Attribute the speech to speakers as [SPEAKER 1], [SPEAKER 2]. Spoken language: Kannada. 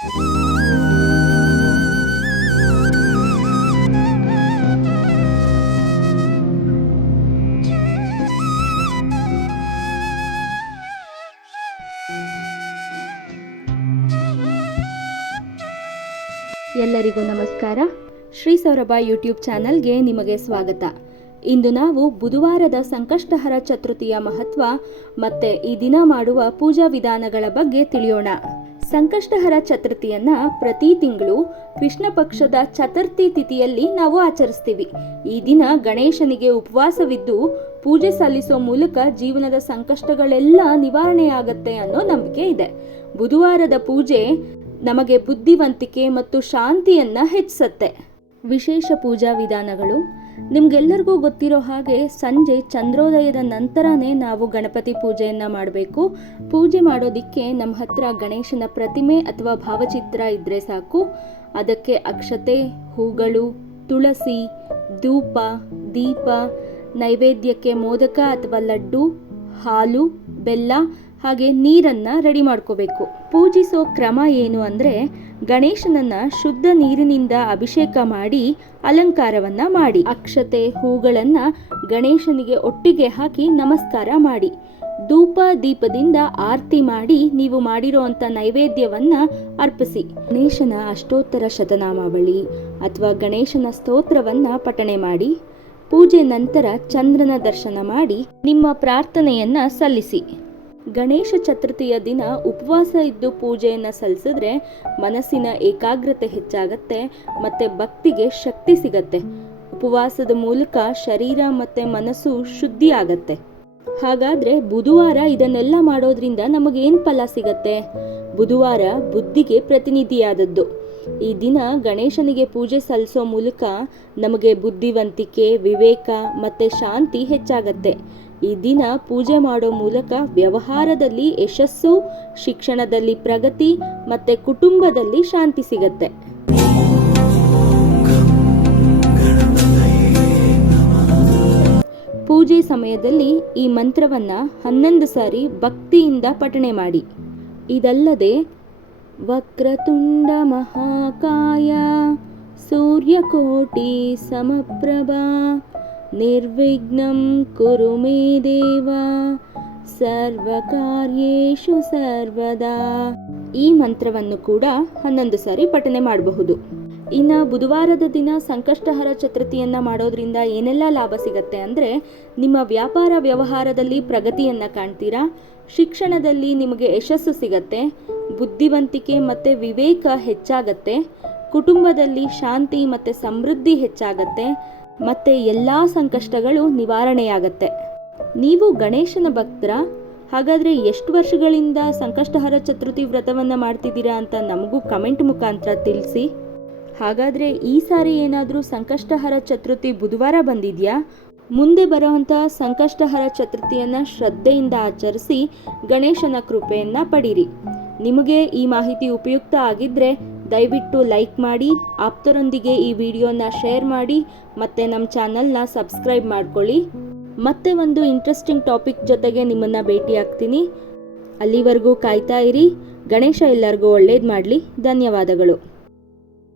[SPEAKER 1] ಎಲ್ಲರಿಗೂ ನಮಸ್ಕಾರ. ಶ್ರೀ ಸೌರಭ ಯೂಟ್ಯೂಬ್ ಚಾನಲ್ಗೆ ನಿಮಗೆ ಸ್ವಾಗತ. ಇಂದು ನಾವು ಬುಧವಾರದ ಸಂಕಷ್ಟಹರ ಚತುರ್ಥಿಯ ಮಹತ್ವ ಮತ್ತೆ ಈ ದಿನ ಮಾಡುವ ಪೂಜಾ ವಿಧಾನಗಳ ಬಗ್ಗೆ ತಿಳಿಯೋಣ. ಸಂಕಷ್ಟಹರ ಚತುರ್ಥಿಯನ್ನ ಪ್ರತಿ ತಿಂಗಳು ಕೃಷ್ಣ ಪಕ್ಷದ ಚತುರ್ಥಿ ತಿಥಿಯಲ್ಲಿ ನಾವು ಆಚರಿಸ್ತೀವಿ. ಈ ದಿನ ಗಣೇಶನಿಗೆ ಉಪವಾಸವಿದ್ದು ಪೂಜೆ ಸಲ್ಲಿಸೋ ಮೂಲಕ ಜೀವನದ ಸಂಕಷ್ಟಗಳೆಲ್ಲ ನಿವಾರಣೆಯಾಗತ್ತೆ ಅನ್ನೋ ನಂಬಿಕೆ ಇದೆ. ಬುಧವಾರದ ಪೂಜೆ ನಮಗೆ ಬುದ್ಧಿವಂತಿಕೆ ಮತ್ತು ಶಾಂತಿಯನ್ನ ಹೆಚ್ಚಿಸತ್ತೆ. ವಿಶೇಷ ಪೂಜಾ ವಿಧಾನಗಳು. ನಿಮ್ಗೆಲ್ಲರಿಗೂ ಗೊತ್ತಿರೋ ಹಾಗೆ ಸಂಜೆ ಚಂದ್ರೋದಯದ ನಂತರನೇ ನಾವು ಗಣಪತಿ ಪೂಜೆಯನ್ನು ಮಾಡಬೇಕು. ಪೂಜೆ ಮಾಡೋದಿಕ್ಕೆ ನಮ್ಮ ಹತ್ರ ಗಣೇಶನ ಪ್ರತಿಮೆ ಅಥವಾ ಭಾವಚಿತ್ರ ಇದ್ದರೆ ಸಾಕು. ಅದಕ್ಕೆ ಅಕ್ಷತೆ, ಹೂಗಳು, ತುಳಸಿ, ಧೂಪ, ದೀಪ, ನೈವೇದ್ಯಕ್ಕೆ ಮೋದಕ ಅಥವಾ ಲಡ್ಡು, ಹಾಲು, ಬೆಲ್ಲ ಹಾಗೆ ನೀರನ್ನ ರೆಡಿ ಮಾಡ್ಕೋಬೇಕು. ಪೂಜಿಸೋ ಕ್ರಮ ಏನು ಅಂದ್ರೆ ಗಣೇಶನನ್ನ ಶುದ್ಧ ನೀರಿನಿಂದ ಅಭಿಷೇಕ ಮಾಡಿ ಅಲಂಕಾರವನ್ನ ಮಾಡಿ. ಅಕ್ಷತೆ ಹೂಗಳನ್ನ ಗಣೇಶನಿಗೆ ಒಟ್ಟಿಗೆ ಹಾಕಿ ನಮಸ್ಕಾರ ಮಾಡಿ. ಧೂಪ ದೀಪದಿಂದ ಆರತಿ ಮಾಡಿ ನೀವು ಮಾಡಿರೋಂಥ ನೈವೇದ್ಯವನ್ನ ಅರ್ಪಿಸಿ. ಗಣೇಶನ ಅಷ್ಟೋತ್ತರ ಶತನಾಮಾವಳಿ ಅಥವಾ ಗಣೇಶನ ಸ್ತೋತ್ರವನ್ನ ಪಠಣೆ ಮಾಡಿ, ಪೂಜೆ ನಂತರ ಚಂದ್ರನ ದರ್ಶನ ಮಾಡಿ ನಿಮ್ಮ ಪ್ರಾರ್ಥನೆಯನ್ನ ಸಲ್ಲಿಸಿ. ಗಣೇಶ ಚತುರ್ಥಿಯ ದಿನ ಉಪವಾಸ ಇದ್ದು ಪೂಜೆಯನ್ನು ಸಲ್ಲಿಸಿದ್ರೆ ಮನಸ್ಸಿನ ಏಕಾಗ್ರತೆ ಹೆಚ್ಚಾಗತ್ತೆ, ಮತ್ತೆ ಭಕ್ತಿಗೆ ಶಕ್ತಿ ಸಿಗತ್ತೆ. ಉಪವಾಸದ ಮೂಲಕ ಶರೀರ ಮತ್ತೆ ಮನಸ್ಸು ಶುದ್ಧಿ ಆಗತ್ತೆ ಹಾಗಾದ್ರೆ ಬುಧವಾರ ಇದನ್ನೆಲ್ಲ ಮಾಡೋದ್ರಿಂದ ನಮಗೇನು ಫಲ ಸಿಗತ್ತೆ? ಬುಧವಾರ ಬುದ್ಧಿಗೆ ಪ್ರತಿನಿಧಿಯಾದದ್ದು. ಈ ದಿನ ಗಣೇಶನಿಗೆ ಪೂಜೆ ಸಲ್ಲಿಸೋ ಮೂಲಕ ನಮಗೆ ಬುದ್ಧಿವಂತಿಕೆ, ವಿವೇಕ ಮತ್ತು ಶಾಂತಿ ಹೆಚ್ಚಾಗತ್ತೆ. ಈ ದಿನ ಪೂಜೆ ಮಾಡೋ ಮೂಲಕ ವ್ಯವಹಾರದಲ್ಲಿ ಯಶಸ್ಸು, ಶಿಕ್ಷಣದಲ್ಲಿ ಪ್ರಗತಿ ಮತ್ತು ಕುಟುಂಬದಲ್ಲಿ ಶಾಂತಿ ಸಿಗತ್ತೆ. ಪೂಜೆ ಸಮಯದಲ್ಲಿ ಈ ಮಂತ್ರವನ್ನ ಹನ್ನೊಂದು ಸಾರಿ ಭಕ್ತಿಯಿಂದ ಪಠಣೆ ಮಾಡಿ. ಇದಲ್ಲದೆ ವಕ್ರತುಂಡ ಮಹಾಕಾಯ, ಸೂರ್ಯಕೋಟಿ ಸಮಪ್ರಭಾ, ನಿರ್ವಿಘ್ನಂ ಕುರು ಮೇ ದೇವ, ಸರ್ವಕಾರ್ಯೇಷು ಸರ್ವದಾ. ಈ ಮಂತ್ರವನ್ನು ಕೂಡ ಹನ್ನೊಂದು ಸಾರಿ ಪಠನೆ ಮಾಡಬಹುದು. ಇನ್ನು ಬುಧವಾರದ ದಿನ ಸಂಕಷ್ಟಹರ ಚತುರ್ಥಿಯನ್ನು ಮಾಡೋದ್ರಿಂದ ಏನೆಲ್ಲ ಲಾಭ ಸಿಗತ್ತೆ ಅಂದರೆ, ನಿಮ್ಮ ವ್ಯಾಪಾರ ವ್ಯವಹಾರದಲ್ಲಿ ಪ್ರಗತಿಯನ್ನು ಕಾಣ್ತೀರಾ? ಶಿಕ್ಷಣದಲ್ಲಿ ನಿಮಗೆ ಯಶಸ್ಸು ಸಿಗತ್ತೆ. ಬುದ್ಧಿವಂತಿಕೆ ಮತ್ತು ವಿವೇಕ ಹೆಚ್ಚಾಗತ್ತೆ, ಕುಟುಂಬದಲ್ಲಿ ಶಾಂತಿ ಮತ್ತು ಸಮೃದ್ಧಿ ಹೆಚ್ಚಾಗತ್ತೆ, ಮತ್ತು ಎಲ್ಲ ಸಂಕಷ್ಟಗಳು ನಿವಾರಣೆಯಾಗತ್ತೆ. ನೀವು ಗಣೇಶನ ಭಕ್ತರ, ಹಾಗಾದರೆ ಎಷ್ಟು ವರ್ಷಗಳಿಂದ ಸಂಕಷ್ಟಹರ ಚತುರ್ಥಿ ವ್ರತವನ್ನು ಮಾಡ್ತಿದ್ದೀರಾ ಅಂತ ನಮಗೂ ಕಮೆಂಟ್ ಮುಖಾಂತರ ತಿಳಿಸಿ. ಹಾಗಾದರೆ ಈ ಸಾರಿ ಏನಾದರೂ ಸಂಕಷ್ಟಹರ ಚತುರ್ಥಿ ಬುಧವಾರ ಬಂದಿದೆಯಾ? ಮುಂದೆ ಬರುವಂಥ ಸಂಕಷ್ಟಹರ ಚತುರ್ಥಿಯನ್ನು ಶ್ರದ್ಧೆಯಿಂದ ಆಚರಿಸಿ ಗಣೇಶನ ಕೃಪೆಯನ್ನು ಪಡೀರಿ. ನಿಮಗೆ ಈ ಮಾಹಿತಿ ಉಪಯುಕ್ತ ಆಗಿದ್ದರೆ ದಯವಿಟ್ಟು ಲೈಕ್ ಮಾಡಿ, ಆಪ್ತರೊಂದಿಗೆ ಈ ವಿಡಿಯೋನ ಶೇರ್ ಮಾಡಿ ಮತ್ತು ನಮ್ಮ ಚಾನಲ್ನ ಸಬ್ಸ್ಕ್ರೈಬ್ ಮಾಡ್ಕೊಳ್ಳಿ. ಮತ್ತೆ ಒಂದು ಇಂಟ್ರೆಸ್ಟಿಂಗ್ ಟಾಪಿಕ್ ಜೊತೆಗೆ ನಿಮ್ಮನ್ನು ಭೇಟಿ ಆಗ್ತೀನಿ. ಅಲ್ಲಿವರೆಗೂ ಕಾಯ್ತಾ ಇರಿ. ಗಣೇಶ ಎಲ್ಲರಿಗೂ ಒಳ್ಳೇದು ಮಾಡಲಿ. ಧನ್ಯವಾದಗಳು.